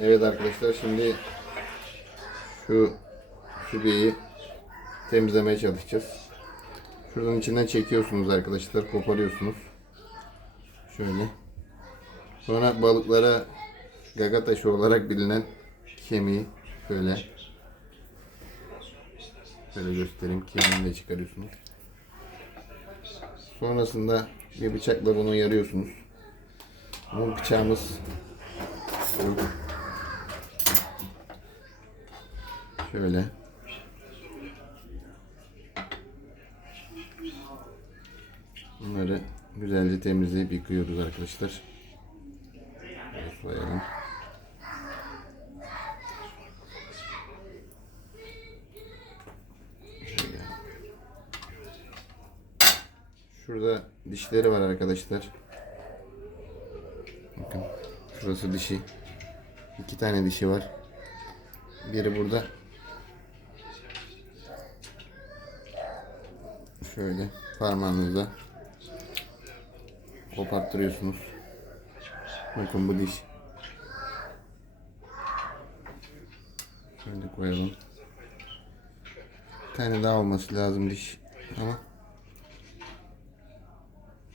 Evet arkadaşlar şimdi şu sübeyi temizlemeye çalışacağız. Şuradan içinden çekiyorsunuz arkadaşlar. Koparıyorsunuz. Şöyle. Sonra balıklara gaga taşı olarak bilinen kemiği şöyle şöyle göstereyim. Kemiğini de çıkarıyorsunuz. Sonrasında bir bıçakla bunu yarıyorsunuz. Ama bıçağımız yok. Şöyle. Bunları güzelce temizleyip yıkıyoruz arkadaşlar. Şöyle. Şurada dişleri var arkadaşlar. Bakın. Şurası dişi. İki tane dişi var. Biri burada. Şöyle parmağınızla koparttırıyorsunuz. Bakın bu diş. Şöyle koyalım. Bir tane daha olması lazım diş. Ama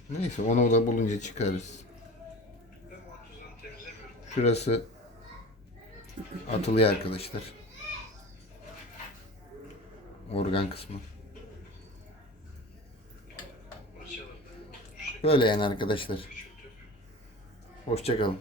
neyse onu da bulunca çıkarız. Şurası atılıyor arkadaşlar. Organ kısmı. Böyle yani arkadaşlar. Hoşçakalın.